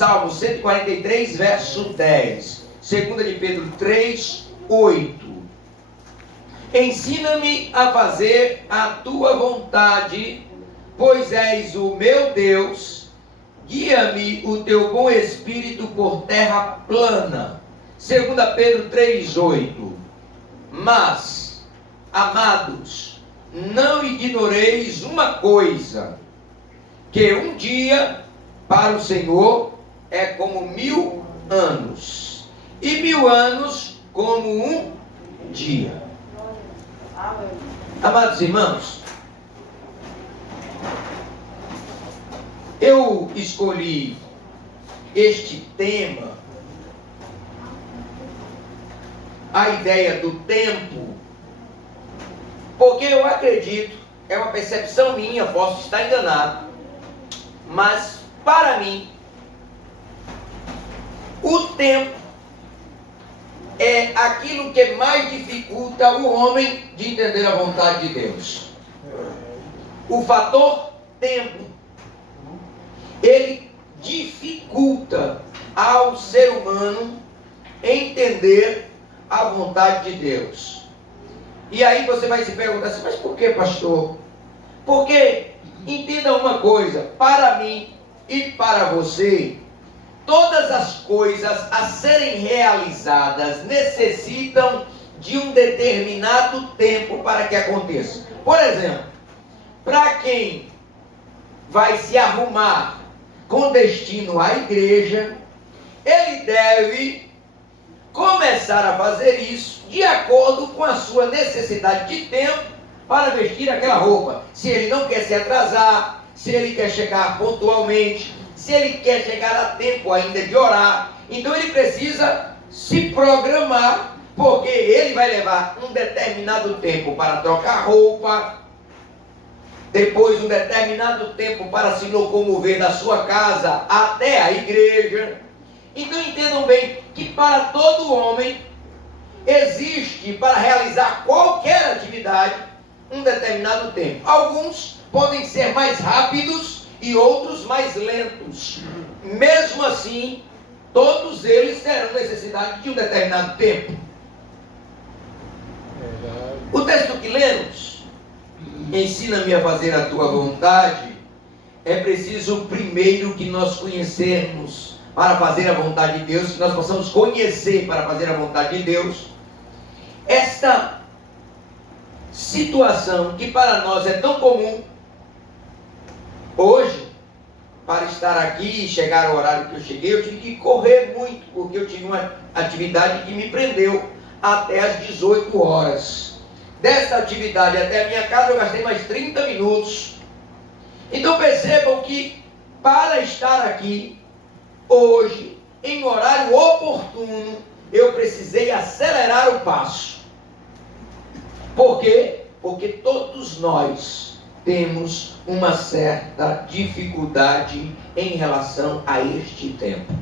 Salmo 143, verso 10. 2 de Pedro 3, 8. Ensina-me a fazer a tua vontade, pois és o meu Deus. Guia-me o teu bom espírito por terra plana. 2 Pedro 3, 8. Mas, amados, não ignoreis uma coisa, que um dia para o Senhor é como 1000 anos, e 1000 anos como um dia. Amados irmãos, eu escolhi este tema, a ideia do tempo, porque eu acredito, é uma percepção minha, posso estar enganado, mas para mim, o tempo é aquilo que mais dificulta o homem de entender a vontade de Deus. O fator tempo, ele dificulta ao ser humano entender a vontade de Deus. E aí você vai se perguntar assim, mas por que, pastor? Porque, entenda uma coisa, para mim e para você, todas as coisas a serem realizadas necessitam de um determinado tempo para que aconteça. Por exemplo, para quem vai se arrumar com destino à igreja, ele deve começar a fazer isso de acordo com a sua necessidade de tempo para vestir aquela roupa. Se ele não quer se atrasar, se ele quer chegar pontualmente, se ele quer chegar a tempo ainda de orar, então ele precisa se programar, porque ele vai levar um determinado tempo para trocar roupa, depois um determinado tempo para se locomover da sua casa até a igreja. Então entendam bem que para todo homem existe, para realizar qualquer atividade, um determinado tempo. Alguns podem ser mais rápidos e outros mais lentos. Mesmo assim, todos eles terão necessidade de um determinado tempo. O texto que lemos, ensina-me a fazer a tua vontade, é preciso primeiro que nós conhecermos para fazer a vontade de Deus, que nós possamos conhecer para fazer a vontade de Deus, esta situação que para nós é tão comum. Hoje, para estar aqui e chegar ao horário que eu cheguei, eu tive que correr muito, porque eu tive uma atividade que me prendeu até as 18 horas. Desta atividade até a minha casa eu gastei mais 30 minutos. Então percebam que para estar aqui hoje, em horário oportuno, eu precisei acelerar o passo. Por quê? Porque todos nós temos uma certa dificuldade em relação a este tempo.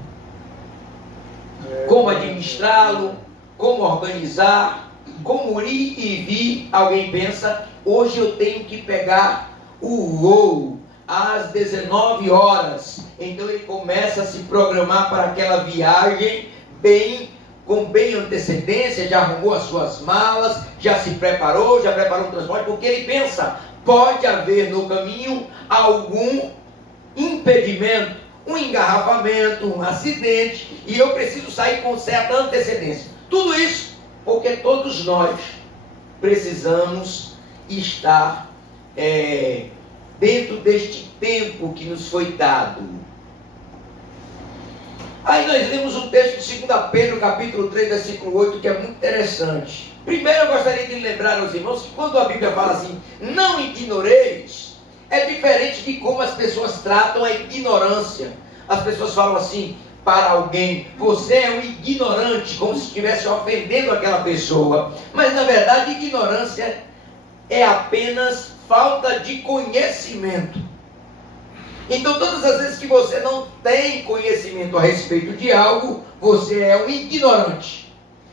Como administrá-lo, como organizar, como ir e vir. Alguém pensa, hoje eu tenho que pegar o voo às 19 horas. Então ele começa a se programar para aquela viagem com bem antecedência, já arrumou as suas malas, já se preparou, já preparou o transporte, porque ele pensa, pode haver no caminho algum impedimento, um engarrafamento, um acidente, e eu preciso sair com certa antecedência. Tudo isso porque todos nós precisamos estar dentro deste tempo que nos foi dado. Aí nós lemos um texto de 2 Pedro, capítulo 3, versículo 8, que é muito interessante. Primeiro eu gostaria de lembrar aos irmãos que quando a Bíblia fala assim, não ignoreis, é diferente de como as pessoas tratam a ignorância. As pessoas falam assim para alguém, você é um ignorante, como se estivesse ofendendo aquela pessoa. Mas na verdade ignorância é apenas falta de conhecimento. Então todas as vezes que você não tem conhecimento a respeito de algo, você é um ignorante.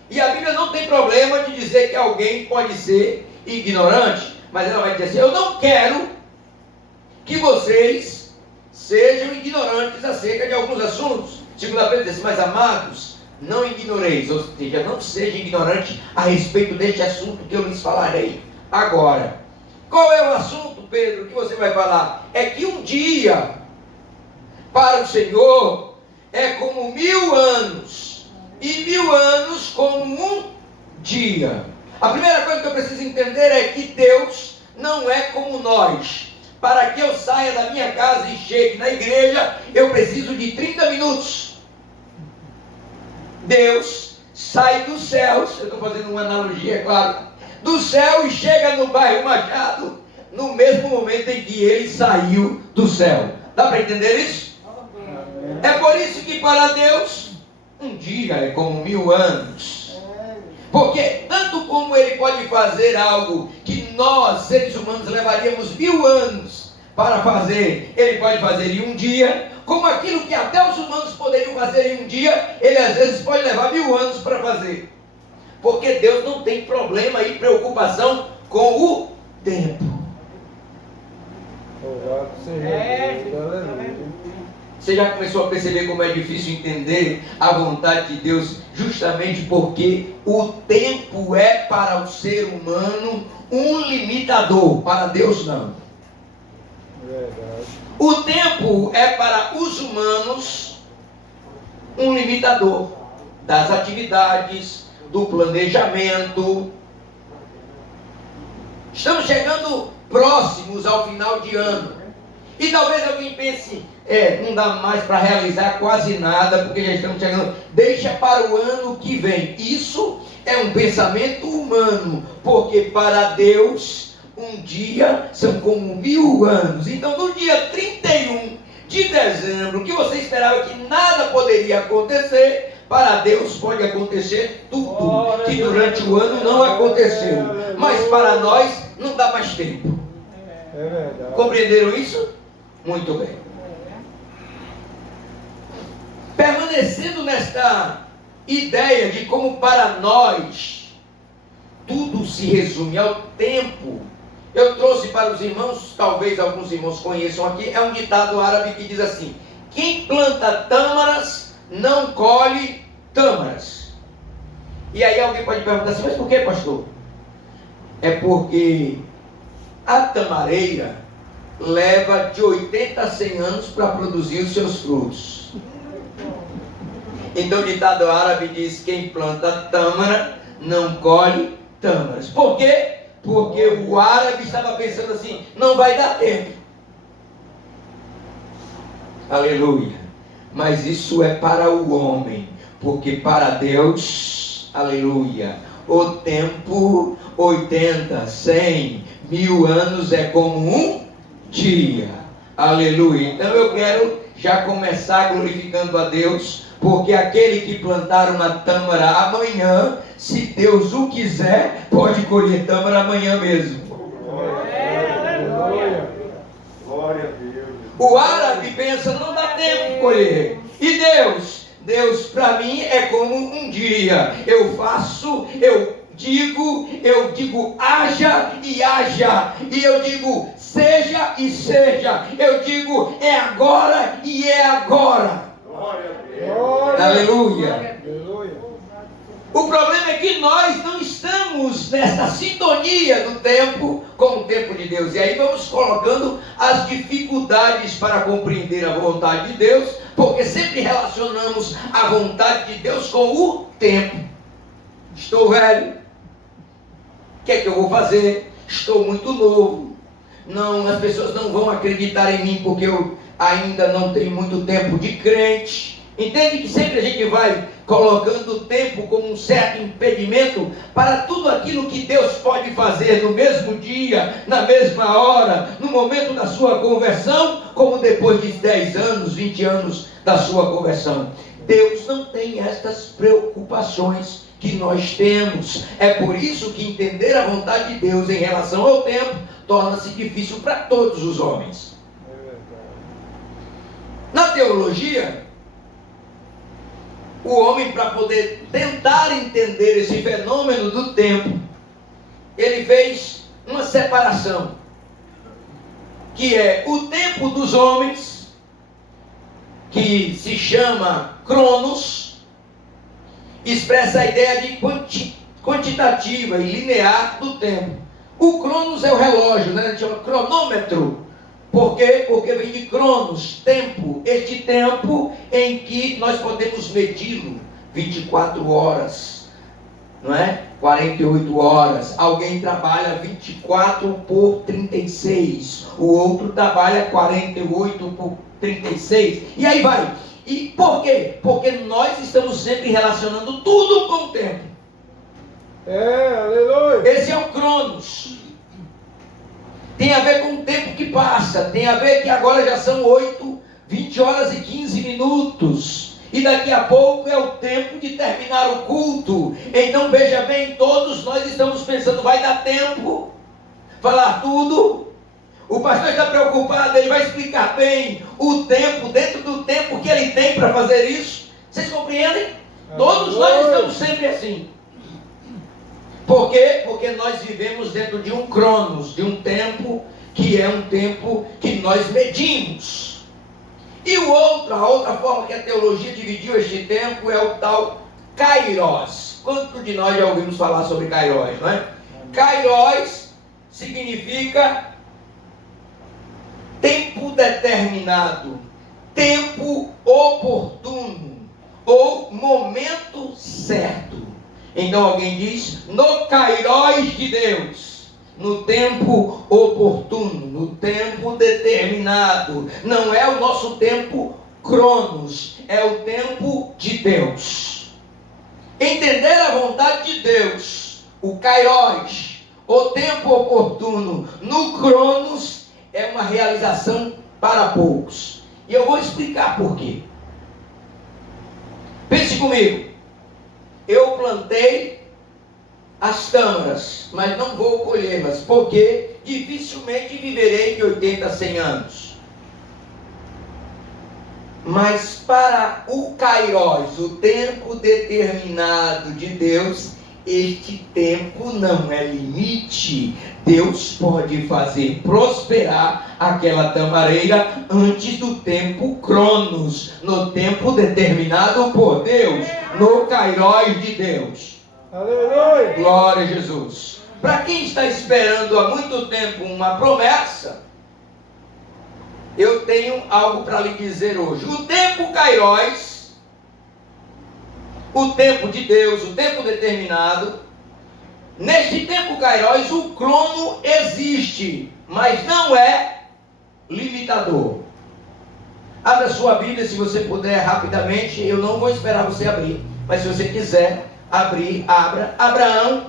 E a Bíblia não tem problema de dizer que alguém pode ser ignorante, mas ela vai dizer assim, eu não quero que vocês sejam ignorantes acerca de alguns assuntos. 2 Pedro diz: mas amados, não ignoreis, ou seja, não seja ignorante a respeito deste assunto que eu lhes falarei agora. Qual é o assunto, Pedro, que você vai falar? É que um dia para o Senhor é como 1000 anos, e 1000 anos como um dia. A primeira coisa que eu preciso entender é que Deus não é como nós. Para que eu saia da minha casa e chegue na igreja, eu preciso de 30 minutos. Deus sai dos céus, eu estou fazendo uma analogia, é claro, do céu e chega no bairro Machado, no mesmo momento em que ele saiu do céu. Dá para entender isso? É por isso que para Deus, um dia é como 1000 anos. Porque tanto como ele pode fazer algo que nós, seres humanos, levaríamos 1000 anos para fazer, ele pode fazer em um dia, como aquilo que até os humanos poderiam fazer em um dia, ele às vezes pode levar 1000 anos para fazer. Porque Deus não tem problema e preocupação com o tempo. Você já começou a perceber como é difícil entender a vontade de Deus, justamente porque o tempo é para o ser humano um limitador, para Deus não. Verdade. O tempo é para os humanos um limitador das atividades, do planejamento. Estamos chegando próximos ao final de ano. E talvez alguém pense, não dá mais para realizar quase nada, porque já estamos chegando, deixa para o ano que vem. Isso é um pensamento humano, porque para Deus, um dia são como 1000 anos. Então, no dia 31 de dezembro, que você esperava que nada poderia acontecer, para Deus pode acontecer tudo, que durante o ano não aconteceu. Mas para nós, não dá mais tempo. É verdade. Compreenderam isso? Muito bem. Permanecendo nesta ideia de como para nós tudo se resume ao tempo, eu trouxe para os irmãos, talvez alguns irmãos conheçam aqui, é um ditado árabe que diz assim: quem planta tâmaras não colhe tâmaras. E aí alguém pode perguntar assim: mas por que, pastor? É porque a tamareira leva de 80 a 100 anos para produzir os seus frutos. Então o ditado árabe diz: quem planta tâmara não colhe tâmaras. Por quê? Porque o árabe estava pensando assim: não vai dar tempo. Aleluia. Mas isso é para o homem, porque para Deus, aleluia, o tempo, 80, 100, 1000 anos é como um dia. Aleluia. Então eu quero já começar glorificando a Deus, porque aquele que plantar uma tâmara amanhã, se Deus o quiser, pode colher tâmara amanhã mesmo. Aleluia. Glória a Deus. O árabe pensa: não dá tempo de colher. E Deus para mim é como um dia. Eu faço, eu digo haja e haja, e eu digo seja e seja, eu digo é agora e é agora. Glória a Deus. Aleluia. O problema é que nós não estamos nessa sintonia do tempo com o tempo de Deus. E aí vamos colocando as dificuldades para compreender a vontade de Deus, porque sempre relacionamos a vontade de Deus com o tempo. Estou velho, o que é que eu vou fazer? Estou muito novo. Não, as pessoas não vão acreditar em mim porque eu ainda não tenho muito tempo de crente. Entende que sempre a gente vai colocando o tempo como um certo impedimento para tudo aquilo que Deus pode fazer no mesmo dia, na mesma hora, no momento da sua conversão, como depois de 10 anos, 20 anos da sua conversão. Deus não tem estas preocupações que nós temos. É por isso que entender a vontade de Deus em relação ao tempo torna-se difícil para todos os homens. Na teologia, o homem, para poder tentar entender esse fenômeno do tempo, ele fez uma separação, que é o tempo dos homens que se chama Cronos, expressa a ideia de quantitativa e linear do tempo. O Cronos é o relógio, né? A gente chama cronômetro. Por quê? Porque vem de Cronos, tempo. Este tempo em que nós podemos medi-lo. 24 horas, não é? 48 horas. Alguém trabalha 24 por 36. O outro trabalha 48 por 36. E aí vai. E por quê? Porque nós estamos sempre relacionando tudo com o tempo. Aleluia. Esse é o Cronos. Tem a ver com o tempo que passa. Tem a ver que agora já são 20 horas e 15 minutos. E daqui a pouco é o tempo de terminar o culto. Então veja bem, todos nós estamos pensando, vai dar tempo falar tudo? O pastor está preocupado, ele vai explicar bem o tempo, dentro do tempo que ele tem para fazer isso. Vocês compreendem? Todos nós estamos sempre assim. Por quê? Porque nós vivemos dentro de um cronos, de um tempo que é um tempo que nós medimos. E a outra forma que a teologia dividiu este tempo é o tal Kairos. Quanto de nós já ouvimos falar sobre Kairos, não é? Kairos significa tempo determinado, tempo oportuno ou momento certo. Então alguém diz, no Kairos de Deus, no tempo oportuno, no tempo determinado. Não é o nosso tempo Cronos, é o tempo de Deus. Entender a vontade de Deus, o Kairos, o tempo oportuno, no Cronos, é uma realização para poucos. E eu vou explicar por quê. Pense comigo. Eu plantei as tâmaras, mas não vou colhê-las, porque dificilmente viverei de 80 a 100 anos. Mas para o Kairos, o tempo determinado de Deus, este tempo não é limite. Deus pode fazer prosperar aquela tamareira antes do tempo Cronos, no tempo determinado por Deus, no Kairos de Deus. Aleluia. Glória a Jesus. Para quem está esperando há muito tempo uma promessa, eu tenho algo para lhe dizer hoje. O tempo Kairos, o tempo de Deus, o tempo determinado, neste tempo Kairos, o crono existe, mas não é limitador. Abra sua Bíblia, se você puder, rapidamente. Eu não vou esperar você abrir, mas se você quiser abrir, abra. Abraão,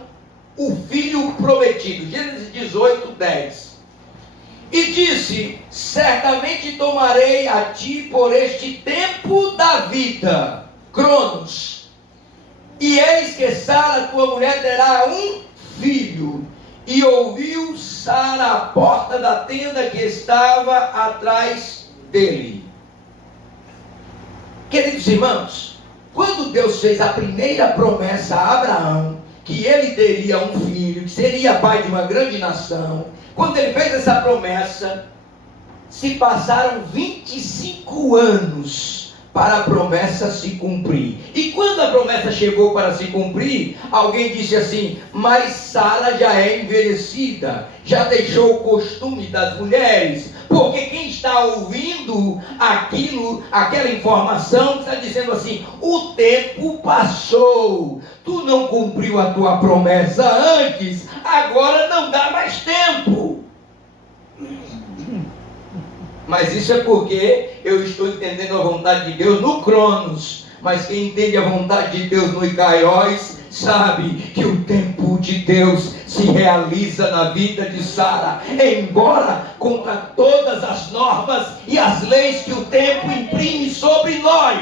o filho prometido. Gênesis 18, 10. E disse, certamente tomarei a ti por este tempo da vida, Cronos, e eis que Sara, tua mulher, terá um filho. E ouviu Sara a porta da tenda que estava atrás dele. Queridos irmãos, quando Deus fez a primeira promessa a Abraão, que ele teria um filho, que seria pai de uma grande nação, quando ele fez essa promessa, se passaram 25 anos para a promessa se cumprir. E quando a promessa chegou para se cumprir, alguém disse assim, mas Sara já é envelhecida, já deixou o costume das mulheres, porque quem está ouvindo aquela informação, está dizendo assim, o tempo passou, tu não cumpriu a tua promessa antes, agora não dá mais tempo. Mas isso é porque eu estou entendendo a vontade de Deus no Cronos. Mas quem entende a vontade de Deus no Kairos, sabe que o tempo de Deus se realiza na vida de Sara, embora contra todas as normas e as leis que o tempo imprime sobre nós.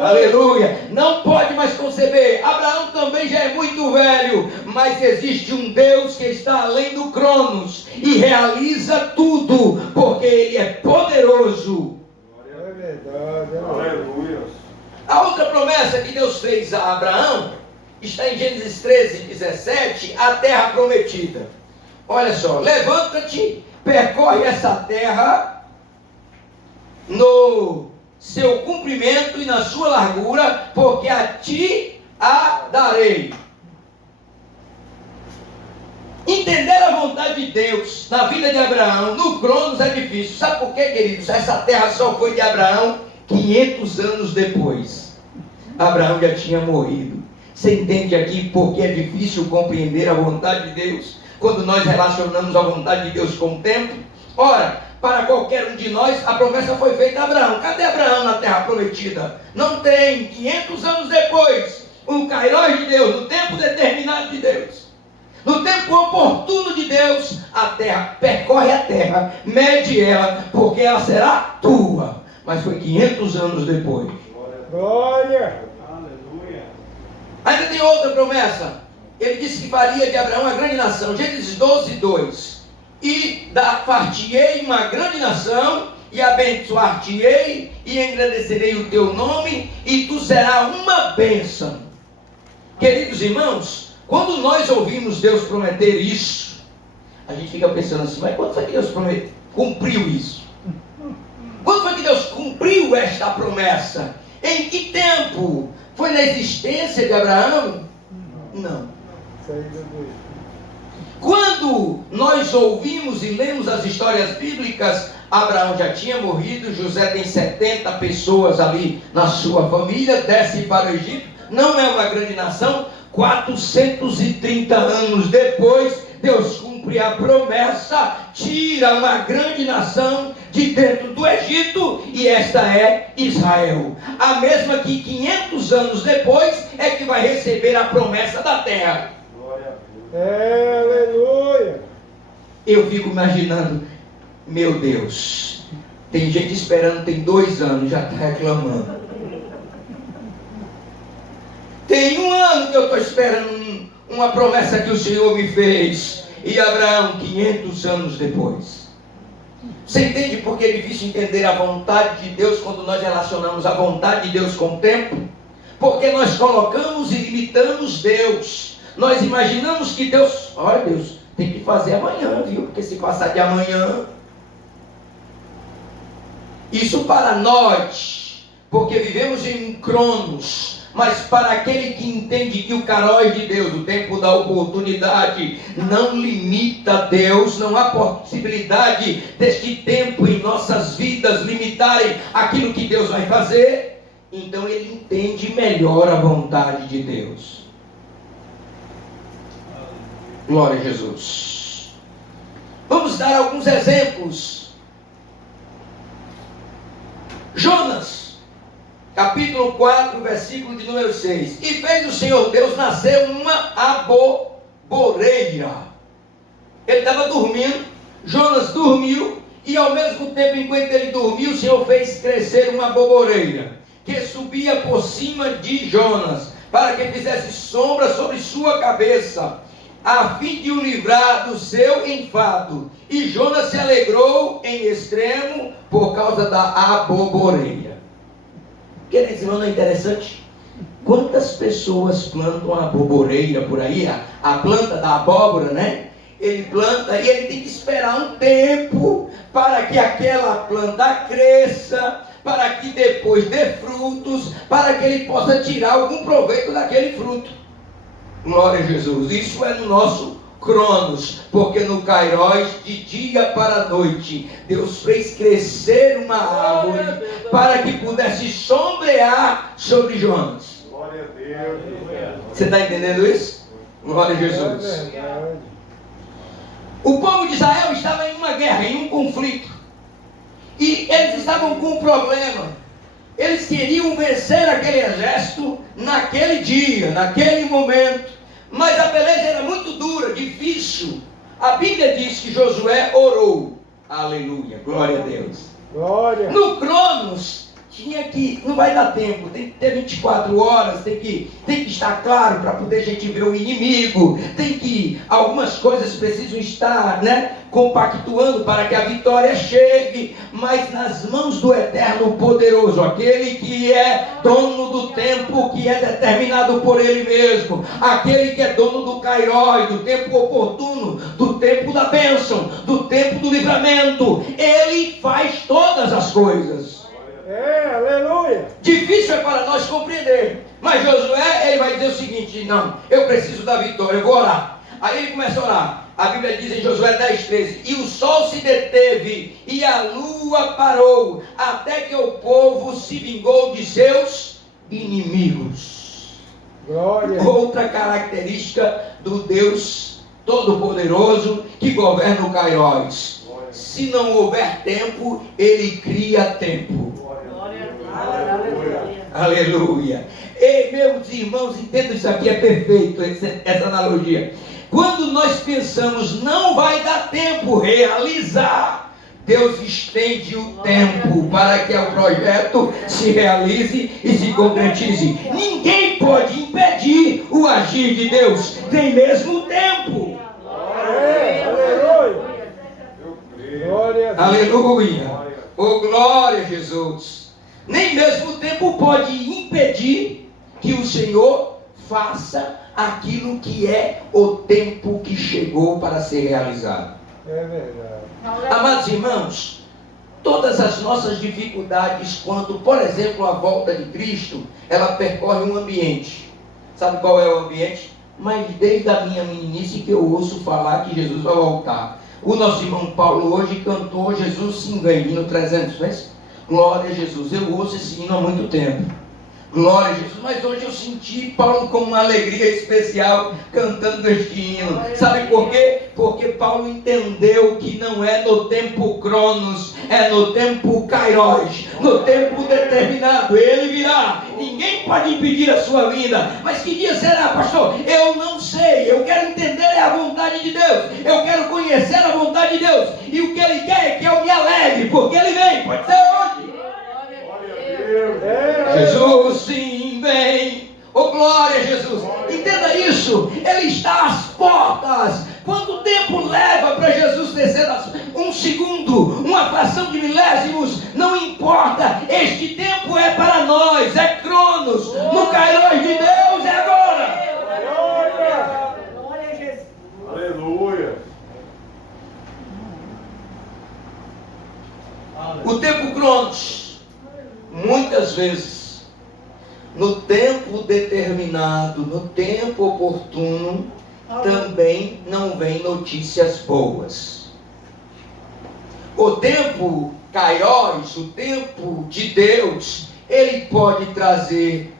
Aleluia. Não pode mais conceber. Abraão também já é muito velho, mas existe um Deus que está além do Cronos e realiza tudo, porque Ele é poderoso. É verdade. Aleluia. A outra promessa que Deus fez a Abraão está em Gênesis 13, 17, a terra prometida. Olha só, levanta-te, percorre essa terra no seu comprimento e na sua largura, porque a ti a darei. Entender a vontade de Deus na vida de Abraão, no Cronos, é difícil. Sabe por quê, queridos? Essa terra só foi de Abraão 500 anos depois. Abraão já tinha morrido. Você entende aqui porque é difícil compreender a vontade de Deus quando nós relacionamos a vontade de Deus com o tempo? Ora, para qualquer um de nós, a promessa foi feita a Abraão. Cadê Abraão na terra prometida? Não tem. 500 anos depois, o Kairos de Deus, no tempo determinado de Deus, no tempo oportuno de Deus, a terra, percorre a terra, mede ela, porque ela será tua. Mas foi 500 anos depois. Glória! Aleluia! Ainda tem outra promessa. Ele disse que faria de Abraão uma grande nação. Gênesis 12, 2. E far-te-ei uma grande nação, e abençoar-te-ei, e engrandecerei o teu nome, e tu serás uma bênção. Queridos irmãos, quando nós ouvimos Deus prometer isso, a gente fica pensando assim, mas quando foi que Deus cumpriu isso? Quando foi que Deus cumpriu esta promessa? Em que tempo? Foi na existência de Abraão? Não. Quando nós ouvimos e lemos as histórias bíblicas, Abraão já tinha morrido, José tem 70 pessoas ali na sua família, desce para o Egito, não é uma grande nação. 430 anos depois, Deus cumpre a promessa, tira uma grande nação de dentro do Egito, e esta é Israel. A mesma que 500 anos depois é que vai receber a promessa da terra. Aleluia! Eu fico imaginando, meu Deus, tem gente esperando, tem 2 anos, já está reclamando. Tem 1 ano que eu estou esperando uma promessa que o Senhor me fez. E Abraão, 500 anos depois. Você entende por que é difícil entender a vontade de Deus quando nós relacionamos a vontade de Deus com o tempo? Porque nós colocamos e limitamos Deus. Nós imaginamos que Deus, olha Deus, tem que fazer amanhã, viu? Porque se passar de amanhã... Isso para nós, porque vivemos em um Cronos. Mas para aquele que entende que o Kairos de Deus, o tempo da oportunidade, não limita Deus, não há possibilidade deste tempo em nossas vidas limitarem aquilo que Deus vai fazer, então ele entende melhor a vontade de Deus. Glória a Jesus. Vamos dar alguns exemplos. Jonas, capítulo 4, versículo de número 6. E fez o Senhor Deus nascer uma aboboreira. Ele estava dormindo, Jonas dormiu, e ao mesmo tempo, enquanto ele dormiu, o Senhor fez crescer uma aboboreira, que subia por cima de Jonas, para que fizesse sombra sobre sua cabeça, a fim de o livrar do seu enfado. E Jonas se alegrou em extremo por causa da aboboreira. Queridos irmãos, não é interessante? Quantas pessoas plantam a aboboreira por aí, a planta da abóbora, né? Ele planta e ele tem que esperar um tempo para que aquela planta cresça, para que depois dê frutos, para que ele possa tirar algum proveito daquele fruto. Glória a Jesus. Isso é no nosso Cronos, porque no Kairos, de dia para noite, Deus fez crescer uma árvore para que pudesse sombrear sobre Jonas. Glória a Deus. Você está entendendo isso? Glória a Jesus. O povo de Israel estava em uma guerra, em um conflito, e eles estavam com um problema. Eles queriam vencer aquele exército naquele dia, naquele momento, mas a peleja era muito dura, difícil. A Bíblia diz que Josué orou. Aleluia, glória a Deus. Glória. No Cronos, tinha que, não vai dar tempo, tem que ter 24 horas, tem que estar claro para poder a gente ver o inimigo, tem que, algumas coisas precisam estar, né, compactuando para que a vitória chegue, mas nas mãos do Eterno Poderoso, aquele que é dono do tempo, que é determinado por Ele mesmo, aquele que é dono do Kairos, do tempo oportuno, do tempo da bênção, do tempo do livramento, Ele faz todas as coisas. Aleluia. Difícil é para nós compreender. Mas Josué, ele vai dizer o seguinte: não, eu preciso da vitória, eu vou orar. Aí ele começa a orar. A Bíblia diz em Josué 10:13: e o sol se deteve e a lua parou, até que o povo se vingou de seus inimigos. Glória. Outra característica do Deus Todo-Poderoso que governa o Kairos: se não houver tempo, ele cria tempo. Aleluia. Ei, meus irmãos, entendam isso aqui, é perfeito essa analogia. Quando nós pensamos não vai dar tempo realizar, Deus estende o tempo para que o projeto se realize e se concretize. Ninguém pode impedir o agir de Deus, tem mesmo tempo. Aleluia. Glória. Aleluia. Oh, glória a Jesus. Nem mesmo o tempo pode impedir que o Senhor faça aquilo que é o tempo que chegou para ser realizado. É verdade. Amados irmãos, todas as nossas dificuldades quanto, por exemplo, a volta de Cristo, ela percorre um ambiente. Sabe qual é o ambiente? Mas desde a minha meninice que eu ouço falar que Jesus vai voltar. O nosso irmão Paulo hoje cantou Jesus se engane no 300, mas glória a Jesus. Eu ouço esse hino há muito tempo. Glória a Jesus. Mas hoje eu senti Paulo com uma alegria especial cantando este hino. Sabe por quê? Porque Paulo entendeu que não é no tempo Cronos, é no tempo Kairos, no tempo determinado. Ele virá. Ninguém pode impedir a sua vinda. Mas que dia será, pastor? Eu não sei. Eu quero entender a vontade de Deus. Eu quero conhecer a vontade de Deus. E o que Ele quer é que eu me alegre, porque Ele vem. Pode ser hoje. Jesus sim vem. Oh, glória a Jesus. Entenda isso. Ele está às portas. Quanto tempo leva para Jesus descer um segundo, uma fração de milésimos? Não importa. Este tempo é para nós. É Cronos. No Kairos de Deus é agora. Glória a Jesus. Aleluia. O tempo Cronos, muitas vezes, no tempo determinado, no tempo oportuno, também não vem notícias boas. O tempo Kairos, o tempo de Deus, ele pode trazer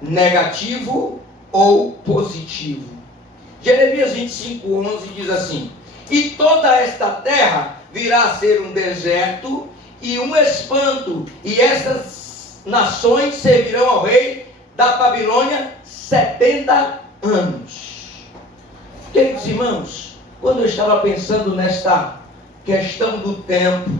negativo ou positivo. Jeremias 25:11 diz assim: e toda esta terra virá a ser um deserto e um espanto, e estas nações servirão ao rei da Babilônia 70 anos. Queridos irmãos, quando eu estava pensando nesta questão do tempo,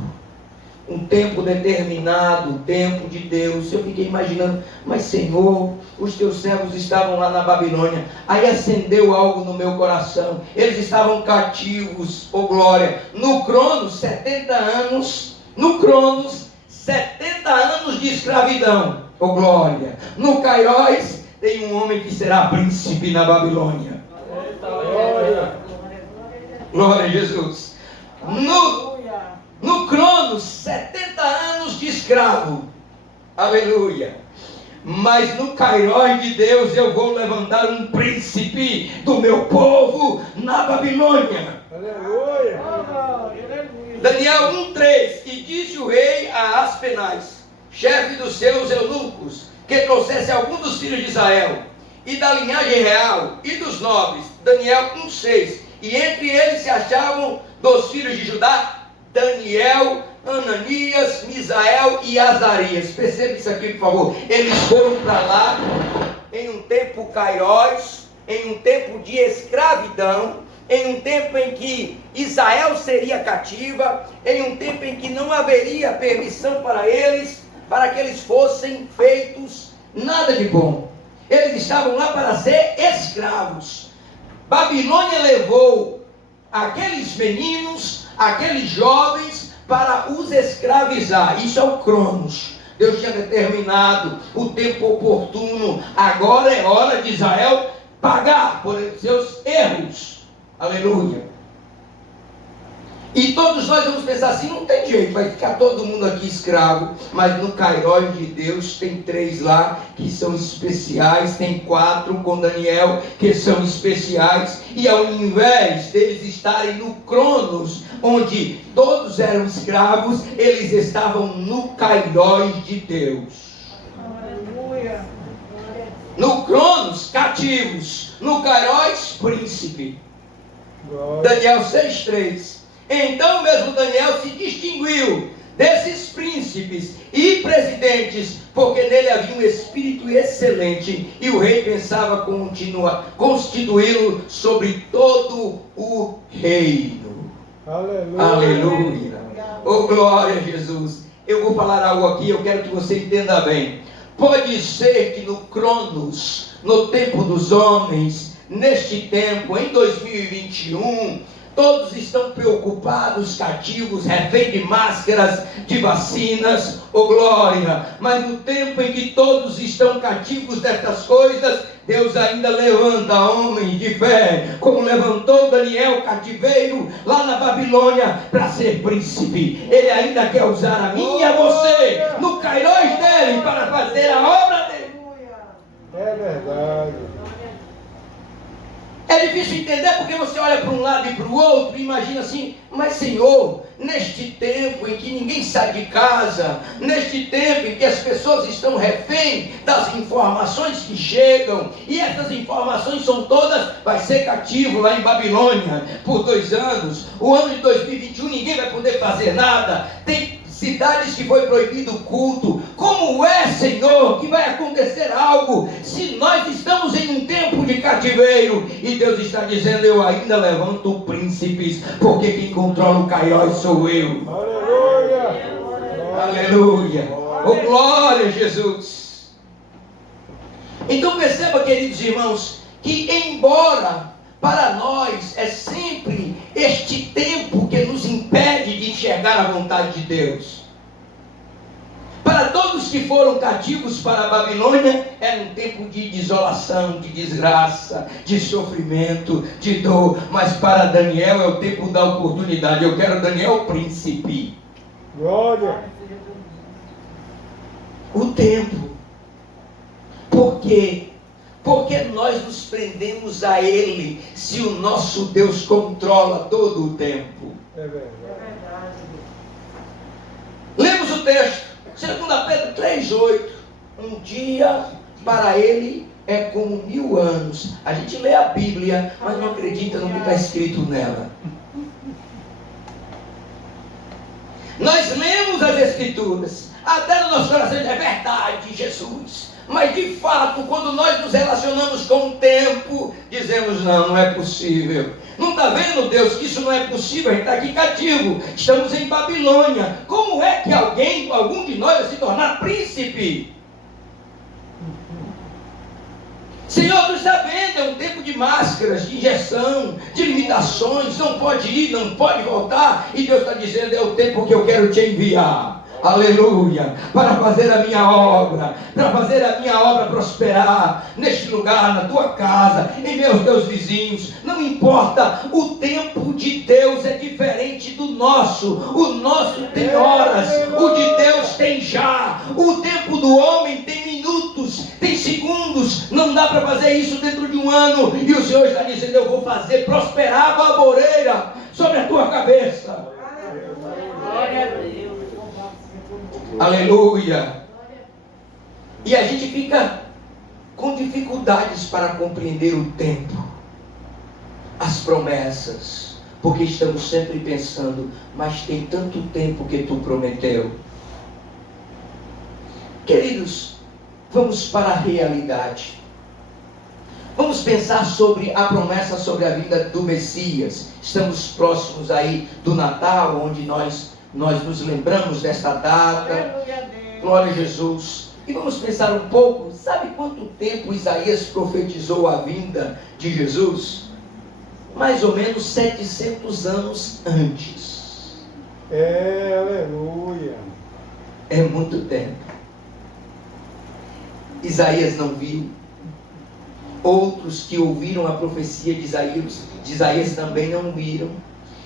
um tempo determinado, o tempo de Deus, eu fiquei imaginando, mas Senhor, os teus servos estavam lá na Babilônia. Aí acendeu algo no meu coração. Eles estavam cativos, oh glória, no Cronos 70 anos, no Cronos 70 anos de escravidão, oh glória. No Kairos tem um homem que será príncipe na Babilônia. Glória. Glória a Jesus. No Cronos, 70 anos de escravo. Aleluia. Mas no Kairos de Deus eu vou levantar um príncipe do meu povo na Babilônia. Aleluia. Daniel 1:3. E disse o rei a Aspenaz, chefe dos seus eunucos, que trouxesse algum dos filhos de Israel, e da linhagem real, e dos nobres. Daniel 1:6. E entre eles se achavam dos filhos de Judá Daniel, Ananias, Misael e Azarias. Perceba isso aqui, por favor. Eles foram para lá em um tempo Kairos, em um tempo de escravidão, em um tempo em que Israel seria cativa, em um tempo em que não haveria permissão para eles, para que eles fossem feitos nada de bom. Eles estavam lá para ser escravos. Babilônia levou aqueles meninos, aqueles jovens, para os escravizar. Isso é o Cronos. Deus tinha determinado o tempo oportuno. Agora é hora de Israel pagar por seus erros. Aleluia. E todos nós vamos pensar assim, não tem jeito, vai ficar todo mundo aqui escravo. Mas no Kairos de Deus tem 3 lá que são especiais, tem 4 com Daniel que são especiais. E ao invés deles estarem no Cronos, onde todos eram escravos, eles estavam no Kairos de Deus. Aleluia. No Cronos, cativos. No Kairos, príncipe. Glória. Daniel 6,3. Então mesmo Daniel se distinguiu desses príncipes e presidentes, porque nele havia um espírito excelente, e o rei pensava constituí-lo sobre todo o reino. Aleluia. Aleluia. Oh, glória a Jesus. Eu vou falar algo aqui, eu quero que você entenda bem. Pode ser que no Cronos, no tempo dos homens, neste tempo, em 2021, todos estão preocupados, cativos, refém de máscaras, de vacinas, oh glória. Mas no tempo em que todos estão cativos destas coisas, Deus ainda levanta homens de fé, como levantou Daniel cativeiro lá na Babilônia para ser príncipe. Ele ainda quer usar a mim e a você no Kairos dele para fazer a obra dele. É verdade. É difícil entender porque você olha para um lado e para o outro e imagina assim, mas Senhor, neste tempo em que ninguém sai de casa, neste tempo em que as pessoas estão refém das informações que chegam, e essas informações são todas, vai ser cativo lá em Babilônia por 2 anos, o ano de 2021 ninguém vai poder fazer nada, tem cidades que foi proibido o culto. Como é, Senhor, que vai acontecer algo se nós estamos em um tempo de cativeiro e Deus está dizendo, eu ainda levanto príncipes, porque quem controla o Kairos sou eu. Aleluia. Aleluia. Oh, glória a Jesus. Então perceba, queridos irmãos, que embora para nós é sempre este tempo que nos impede de enxergar a vontade de Deus. Para todos que foram cativos para a Babilônia, era um tempo de desolação, de desgraça, de sofrimento, de dor. Mas para Daniel é o tempo da oportunidade. Eu quero Daniel príncipe. Glória. O tempo. Por quê? Porque nós nos prendemos a Ele, se o nosso Deus controla todo o tempo. É verdade. Lemos o texto, 2 Pedro 3,8. Um dia para Ele é como 1000 anos. A gente lê a Bíblia, mas não acredita no que está escrito nela. Nós lemos as Escrituras, até no nosso coração é verdade, Jesus. Mas de fato, quando nós nos relacionamos com o tempo, dizemos, não é possível. Não está vendo, Deus, que isso não é possível? A gente está aqui cativo, estamos em Babilônia. Como é que algum de nós vai se tornar príncipe? Senhor, tu está vendo, é um tempo de máscaras, de injeção, de limitações, não pode ir, não pode voltar. E Deus está dizendo, é o tempo que eu quero te enviar. Aleluia, para fazer a minha obra, prosperar neste lugar, na tua casa, em meio aos teus vizinhos. Não importa, o tempo de Deus é diferente do nosso. O nosso tem horas, o de Deus tem já. O tempo do homem tem minutos, tem segundos. Não dá para fazer isso dentro de um ano. E o Senhor está dizendo, eu vou fazer prosperar a baboreira sobre a tua cabeça. Glória a Deus. Aleluia. E a gente fica com dificuldades para compreender o tempo, as promessas, porque estamos sempre pensando, mas tem tanto tempo que tu prometeu. Queridos, vamos para a realidade. Vamos pensar sobre a promessa sobre a vida do Messias. Estamos próximos aí do Natal, onde nós nos lembramos desta data. Glória a Jesus. E vamos pensar um pouco, sabe quanto tempo Isaías profetizou a vinda de Jesus? Mais ou menos 700 anos antes. Aleluia. É muito tempo. Isaías não viu. Outros que ouviram a profecia de Isaías também não viram.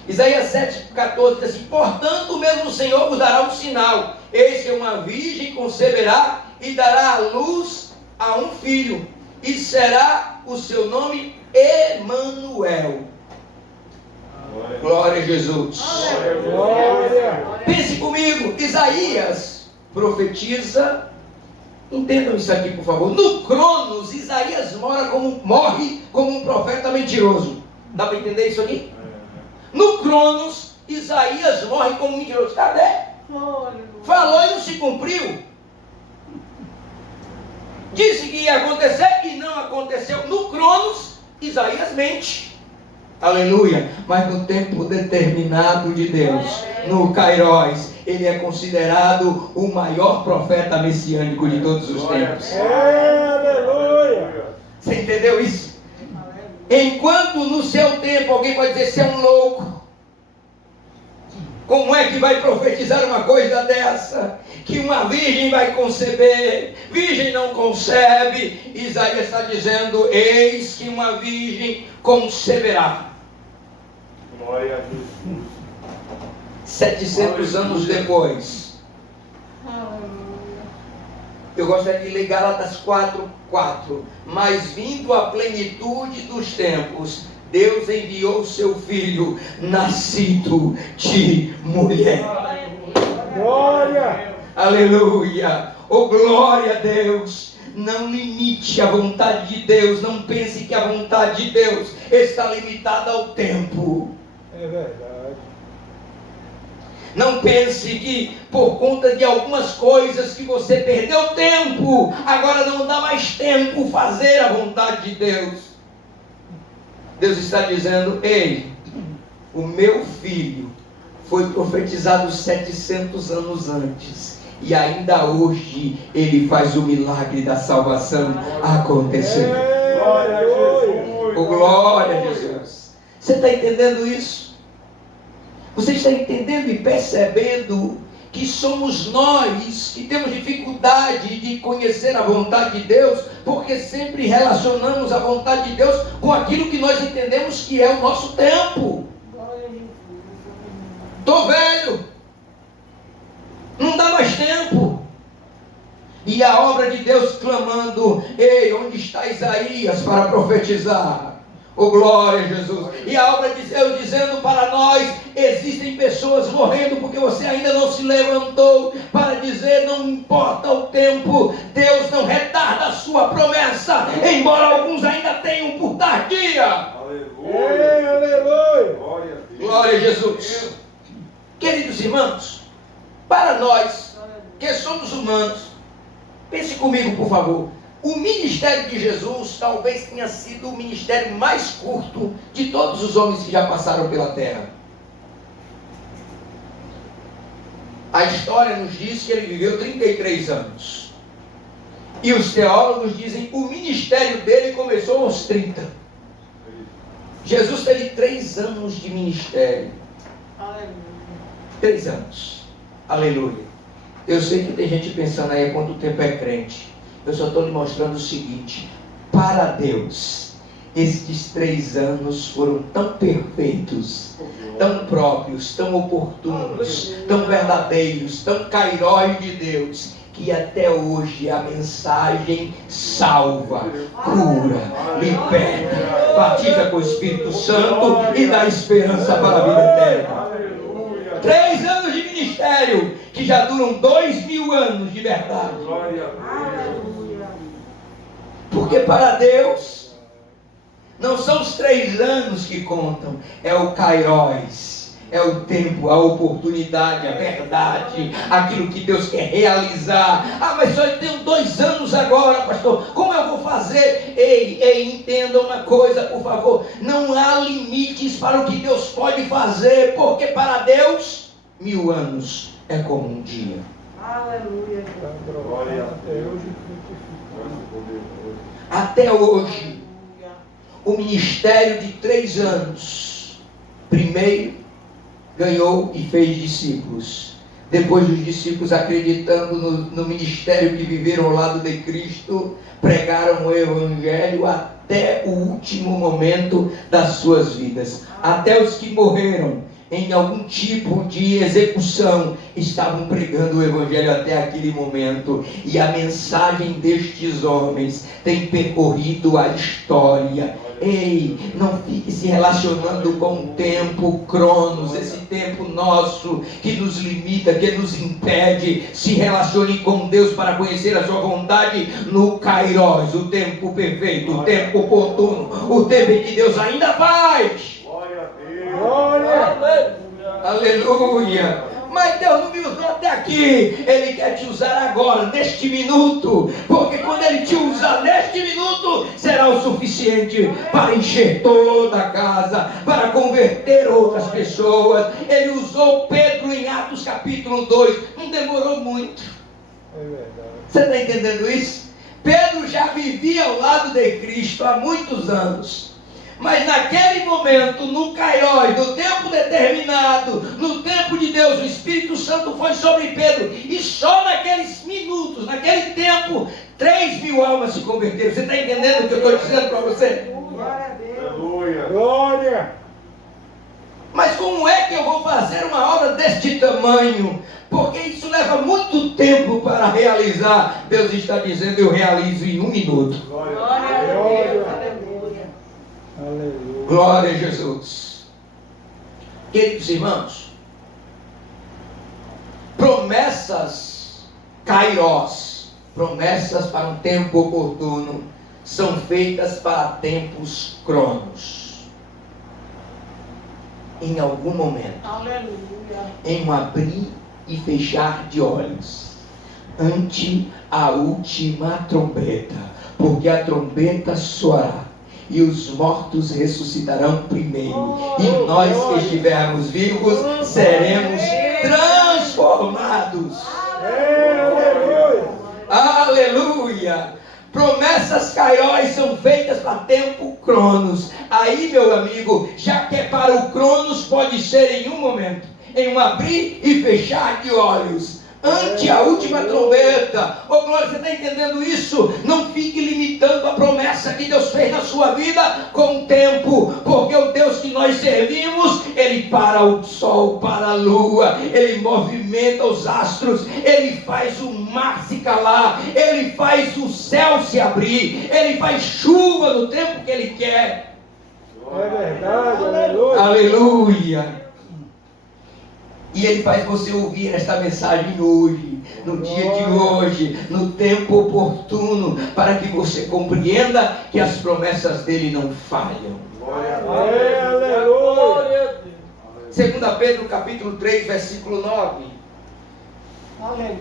Isaías 7,14 diz assim: portanto, mesmo o Senhor vos dará um sinal. Eis que uma virgem conceberá e dará à luz a um filho, e será o seu nome Emanuel. Glória a Jesus. Glória. Pense comigo, Isaías profetiza. Entendam isso aqui, por favor. No Cronos, Isaías morre como um profeta mentiroso. Dá para entender isso aqui? No Cronos, Isaías morre como um mentiroso. Cadê? Falou e não se cumpriu. Disse que ia acontecer e não aconteceu. No Cronos, Isaías mente. Aleluia. Mas no tempo determinado de Deus, no Kairos, ele é considerado o maior profeta messiânico de todos os tempos. Aleluia. Você entendeu isso? Enquanto no seu tempo alguém pode dizer: você é um louco. Como é que vai profetizar uma coisa dessa? Que uma virgem vai conceber. Virgem não concebe. Isaías está dizendo: eis que uma virgem conceberá. Glória a Jesus. 700 anos depois. Eu gostaria de ler Gálatas 4:4. Mas vindo a plenitude dos tempos, Deus enviou seu filho, nascido de mulher. Glória. Aleluia. Oh, glória a Deus. Não limite a vontade de Deus. Não pense que a vontade de Deus está limitada ao tempo. É verdade. Não pense que por conta de algumas coisas que você perdeu tempo, agora não dá mais tempo fazer a vontade de Deus. Deus está dizendo: ei, o meu filho foi profetizado 700 anos antes, e ainda hoje ele faz o milagre da salvação acontecer. Glória a Jesus. Oh, glória a Jesus. Você está entendendo isso? Você está entendendo e percebendo que somos nós que temos dificuldade de conhecer a vontade de Deus, porque sempre relacionamos a vontade de Deus com aquilo que nós entendemos que é o nosso tempo. Estou velho, não dá mais tempo. E a obra de Deus clamando: ei, onde está Isaías para profetizar? Oh, glória a Jesus. E a obra de Deus dizendo para nós: existem pessoas morrendo porque você ainda não se levantou para dizer: não importa o tempo, Deus não retarda a sua promessa, embora alguns ainda tenham por tardia. Aleluia. Aleluia. Glória a Deus. Glória a Jesus. Queridos irmãos, para nós que somos humanos, pense comigo, por favor. O ministério de Jesus talvez tenha sido o ministério mais curto de todos os homens que já passaram pela terra. A história nos diz que ele viveu 33 anos. E os teólogos dizem que o ministério dele começou aos 30. Jesus teve 3 anos de ministério. 3 anos. Aleluia. Eu sei que tem gente pensando aí quanto tempo é crente. Eu só estou lhe mostrando o seguinte: para Deus, estes 3 anos foram tão perfeitos, tão próprios, tão oportunos, tão verdadeiros, tão kairói de Deus, que até hoje a mensagem salva, cura, liberta, batiza com o Espírito Santo e dá esperança para a vida eterna. 3 anos de ministério que já duram 2000 anos de verdade. Porque para Deus não são os 3 anos que contam, é o kairos, é o tempo, a oportunidade, a verdade, aquilo que Deus quer realizar. Ah, mas só tenho 2 anos agora, pastor, como eu vou fazer? Ei, entenda uma coisa, por favor: não há limites para o que Deus pode fazer, porque para Deus 1000 anos é como um dia. Aleluia. Glória a Deus. Até hoje, o ministério de 3 anos, primeiro ganhou e fez discípulos. Depois os discípulos, acreditando no ministério que viveram ao lado de Cristo, pregaram o Evangelho até o último momento das suas vidas. Até os que morreram em algum tipo de execução, estavam pregando o Evangelho até aquele momento. E a mensagem destes homens tem percorrido a história. Ei, não fique se relacionando com o tempo Cronos, esse tempo nosso que nos limita, que nos impede. Se relacione com Deus para conhecer a sua vontade no Kairos, o tempo perfeito, o tempo oportuno, o tempo em que Deus ainda faz. Glória a Deus. Glória. Aleluia. Mas Deus não me usou até aqui. Ele quer te usar agora, neste minuto. Porque quando Ele te usar neste minuto, será o suficiente para encher toda a casa, para converter outras pessoas. Ele usou Pedro em Atos capítulo 2. Não demorou muito. É verdade. Você está entendendo isso? Pedro já vivia ao lado de Cristo há muitos anos. Mas naquele momento, no Kairos, no tempo determinado, no tempo de Deus, o Espírito Santo foi sobre Pedro. E só naqueles minutos, naquele tempo, 3.000 almas se converteram. Você está entendendo o que eu estou dizendo para você? Aleluia. Glória. Mas como é que eu vou fazer uma obra deste tamanho? Porque isso leva muito tempo para realizar. Deus está dizendo, eu realizo em 1 minuto. Glória Glória a a Deus. Deus, aleluia. Aleluia. Glória a Jesus. Queridos irmãos, promessas Kairos, promessas para um tempo oportuno, são feitas para tempos Cronos. Em algum momento, Aleluia. em um abrir e fechar de olhos, ante a última trombeta, porque a trombeta soará e os mortos ressuscitarão primeiro, e nós que estivermos vivos seremos transformados. Aleluia. Aleluia! Promessas Kairos são feitas para tempo Cronos. Aí, meu amigo, já que é para o Cronos, pode ser em um momento, em um abrir e fechar de olhos, ante a última trombeta. Ô glória, você está entendendo isso? Não fique limitando a promessa que Deus fez na sua vida com o tempo, porque o Deus que nós servimos, Ele para o sol, para a lua, Ele movimenta os astros, Ele faz o mar se calar, Ele faz o céu se abrir, Ele faz chuva no tempo que Ele quer. É verdade. Aleluia. Aleluia! E Ele faz você ouvir esta mensagem hoje, no dia de hoje, no tempo oportuno, para que você compreenda que as promessas dele não falham. Glória a Deus. Aleluia. 2 Pedro capítulo 3, versículo 9. Aleluia.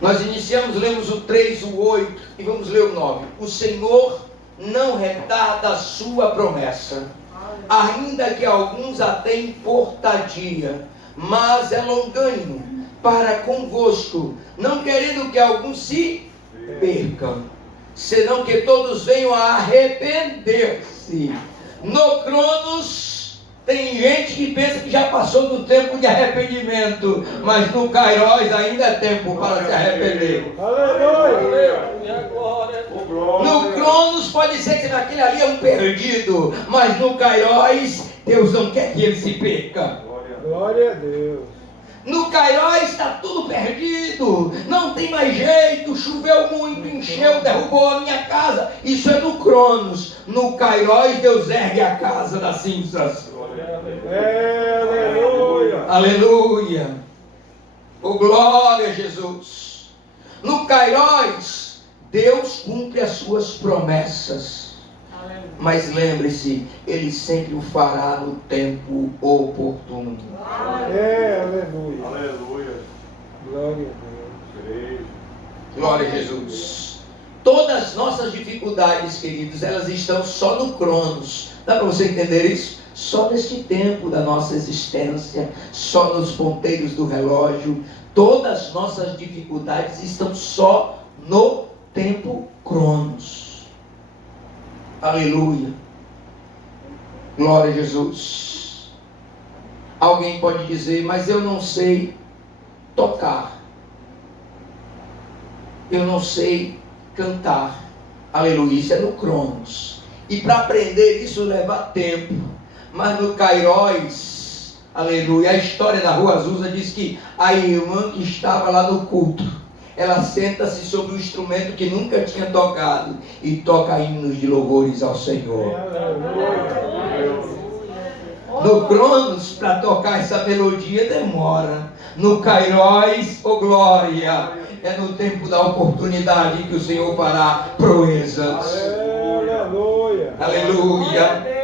Nós iniciamos, lemos o 3, o 8 e vamos ler o 9. O Senhor não retarda a sua promessa, ainda que alguns a tenham por tardia, mas é longânimo para convosco, não querendo que alguns se percam, senão que todos venham a arrepender-se. No Cronos, tem gente que pensa que já passou do tempo de arrependimento, mas no Kairos ainda é tempo para se arrepender. Aleluia. Oh, glória. No Cronos pode ser que naquele ali é um perdido, mas no Kairos, Deus não quer que ele se perca. Glória a Deus. Glória a Deus. No Kairos está tudo perdido, não tem mais jeito, choveu muito, encheu, derrubou a minha casa. Isso é no Cronos. No Kairos, Deus ergue a casa das cinzas. Glória a Deus. Aleluia. Aleluia. Oh, glória a Jesus. No Kairos, Deus cumpre as suas promessas. Mas lembre-se, Ele sempre o fará no tempo oportuno. Aleluia. Aleluia. Glória a Creio. Glória a Jesus. Todas as nossas dificuldades, queridos, elas estão só no Cronos. Dá para você entender isso? Só neste tempo da nossa existência, só nos ponteiros do relógio. Todas as nossas dificuldades estão só no tempo Cronos. Aleluia. Glória a Jesus. Alguém pode dizer, mas eu não sei tocar. Eu não sei cantar. Aleluia. Isso é no Cronos. E para aprender isso leva tempo. Mas no Kairos, Aleluia. A história da Rua Azusa diz que a irmã que estava lá no culto, ela senta-se sobre um instrumento que nunca tinha tocado e toca hinos de louvores ao Senhor. No Cronos, para tocar essa melodia demora. No Kairos, oh glória, é no tempo da oportunidade que o Senhor fará proezas. Aleluia. Aleluia.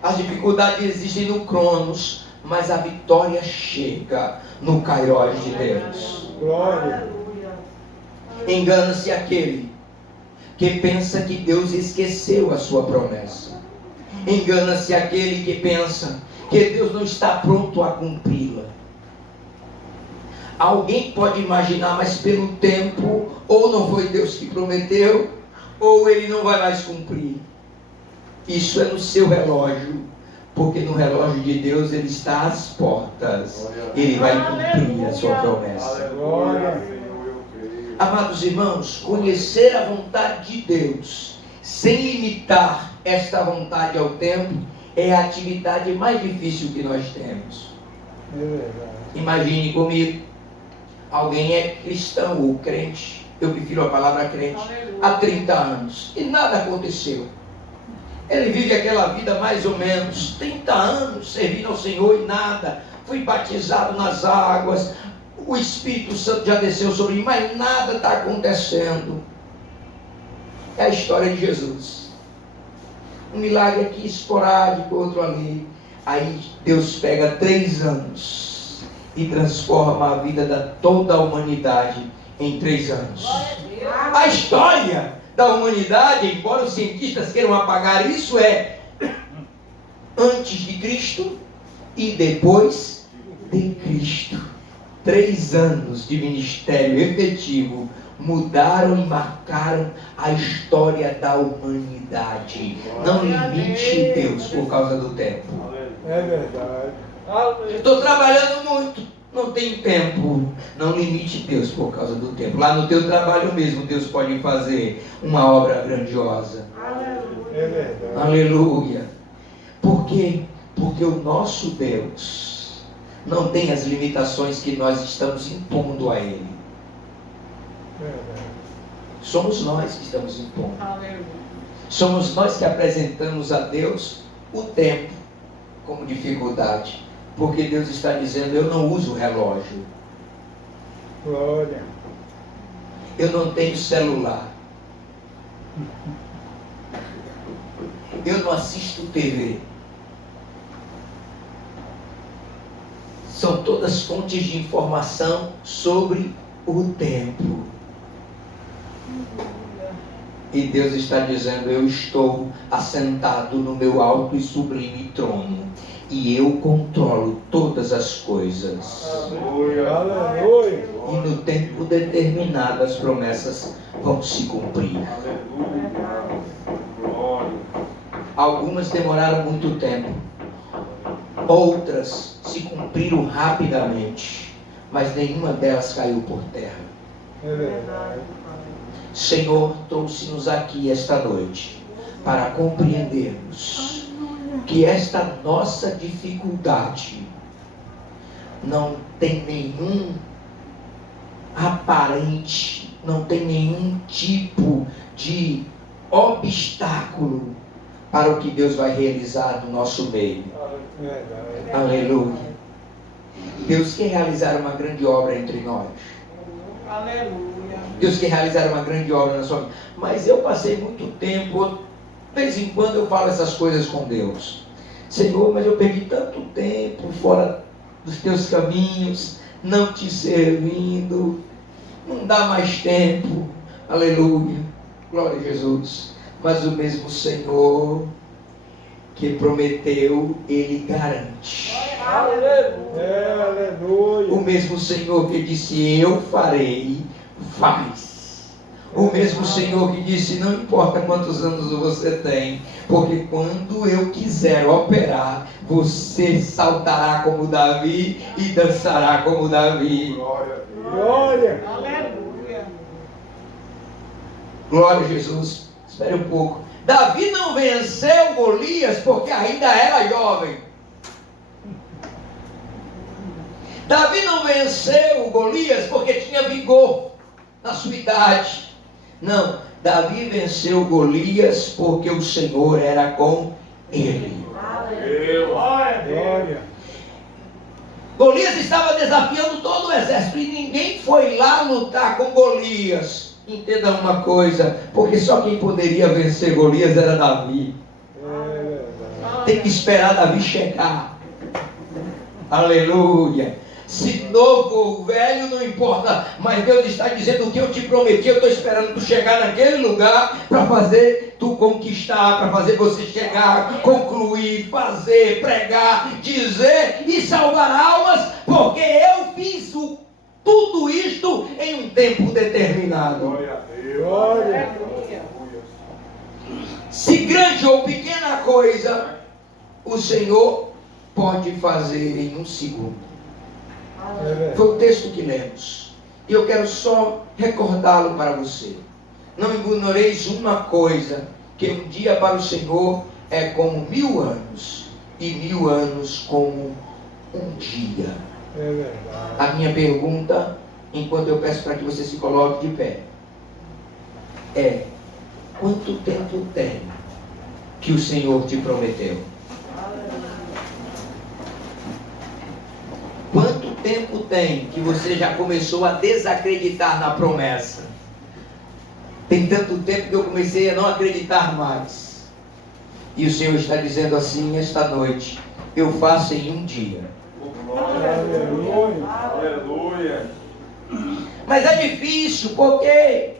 As dificuldades existem no Cronos, mas a vitória chega no Kairos de Deus. Glória. Engana-se aquele que pensa que Deus esqueceu a sua promessa. Engana-se aquele que pensa que Deus não está pronto a cumpri-la. Alguém pode imaginar, mas pelo tempo, ou não foi Deus que prometeu, ou Ele não vai mais cumprir. Isso é no seu relógio, porque no relógio de Deus Ele está às portas. Ele vai cumprir a sua promessa. Glória. Amados irmãos, conhecer a vontade de Deus, sem limitar esta vontade ao tempo, é a atividade mais difícil que nós temos. É verdade. Imagine comigo, alguém é cristão ou crente, eu prefiro a palavra crente, há 30 anos, e nada aconteceu. Ele vive aquela vida mais ou menos, 30 anos servindo ao Senhor e nada, fui batizado nas águas, o Espírito Santo já desceu sobre mim, mas nada está acontecendo. É a história de Jesus. Um milagre aqui esporádico, outro ali. Aí Deus pega 3 anos e transforma a vida de toda a humanidade em 3 anos. A história da humanidade, embora os cientistas queiram apagar isso, é antes de Cristo e depois de Cristo. 3 anos de ministério efetivo mudaram e marcaram a história da humanidade. Não limite Deus por causa do tempo. É verdade. Estou trabalhando muito, não tenho tempo. Não limite Deus por causa do tempo. Lá no teu trabalho mesmo, Deus pode fazer uma obra grandiosa. É verdade. Aleluia. Por quê? Porque o nosso Deus não tem as limitações que nós estamos impondo a Ele. Verdade. Somos nós que estamos impondo. Somos nós que apresentamos a Deus o tempo como dificuldade. Porque Deus está dizendo, eu não uso relógio. Glória. Eu não tenho celular. Eu não assisto TV. São todas fontes de informação sobre o tempo. E Deus está dizendo, eu estou assentado no meu alto e sublime trono. E eu controlo todas as coisas. Aleluia. E no tempo determinado as promessas vão se cumprir. Algumas demoraram muito tempo. Outras se cumpriram rapidamente, mas nenhuma delas caiu por terra. É verdade. Senhor, trouxe-nos aqui esta noite para compreendermos que esta nossa dificuldade não tem nenhum aparente, não tem nenhum tipo de obstáculo para o que Deus vai realizar no nosso meio. Verdade. Aleluia. Deus quer realizar uma grande obra entre nós. Aleluia. Deus quer realizar uma grande obra na sua vida. Mas eu passei muito tempo, de vez em quando eu falo essas coisas com Deus. Senhor, mas eu perdi tanto tempo fora dos teus caminhos, não te servindo. Não dá mais tempo. Aleluia. Glória a Jesus. Mas o mesmo Senhor que prometeu, Ele garante. Aleluia. O mesmo Senhor que disse, eu farei, faz. O mesmo Senhor que disse, não importa quantos anos você tem, porque quando eu quiser operar, você saltará como Davi e dançará como Davi. Glória. Aleluia. Glória a Jesus. Espere um pouco. Davi não venceu Golias porque ainda era jovem. Davi não venceu Golias porque tinha vigor na sua idade. Não, Davi venceu Golias porque o Senhor era com ele. Glória. Golias estava desafiando todo o exército e ninguém foi lá lutar com Golias. Entenda uma coisa, porque só quem poderia vencer Golias era Davi. Tem que esperar Davi chegar. Aleluia. Se novo ou velho, não importa. Mas Deus está dizendo: o que eu te prometi, eu estou esperando tu chegar naquele lugar para fazer tu conquistar, para fazer você chegar, concluir, fazer, pregar, dizer e salvar almas, porque eu fiz tudo isto em um tempo determinado. Glória a Deus. Glória. Se grande ou pequena coisa, o Senhor pode fazer em um segundo. Foi o texto que lemos. E eu quero só recordá-lo para você. Não ignoreis uma coisa, que um dia para o Senhor é como 1000 anos, e 1000 anos como um dia. É verdade. A minha pergunta, enquanto eu peço para que você se coloque de pé, é: quanto tempo tem que o Senhor te prometeu? Quanto tempo tem que você já começou a desacreditar na promessa? Tem tanto tempo que eu comecei a não acreditar mais. E o Senhor está dizendo assim esta noite: eu faço em um dia. Aleluia. Aleluia. Mas é difícil porque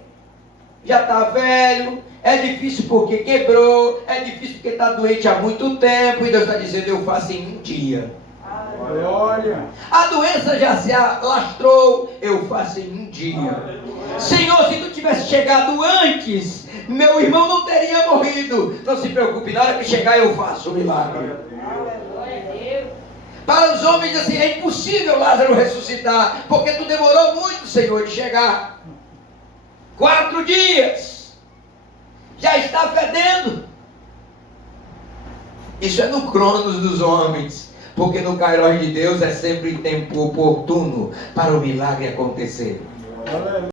já está velho, é difícil porque quebrou, é difícil porque está doente há muito tempo. E Deus está dizendo: eu faço em um dia. Glória. A doença já se alastrou, eu faço em um dia. Senhor, se tu tivesse chegado antes, meu irmão não teria morrido. Não se preocupe, na hora que chegar eu faço o milagre. Para os homens assim, é impossível Lázaro ressuscitar, porque tu demorou muito, Senhor, de chegar. 4 dias. Já está fedendo. Isso é no cronos dos homens. Porque no Kairos de Deus é sempre tempo oportuno para o milagre acontecer. Aleluia.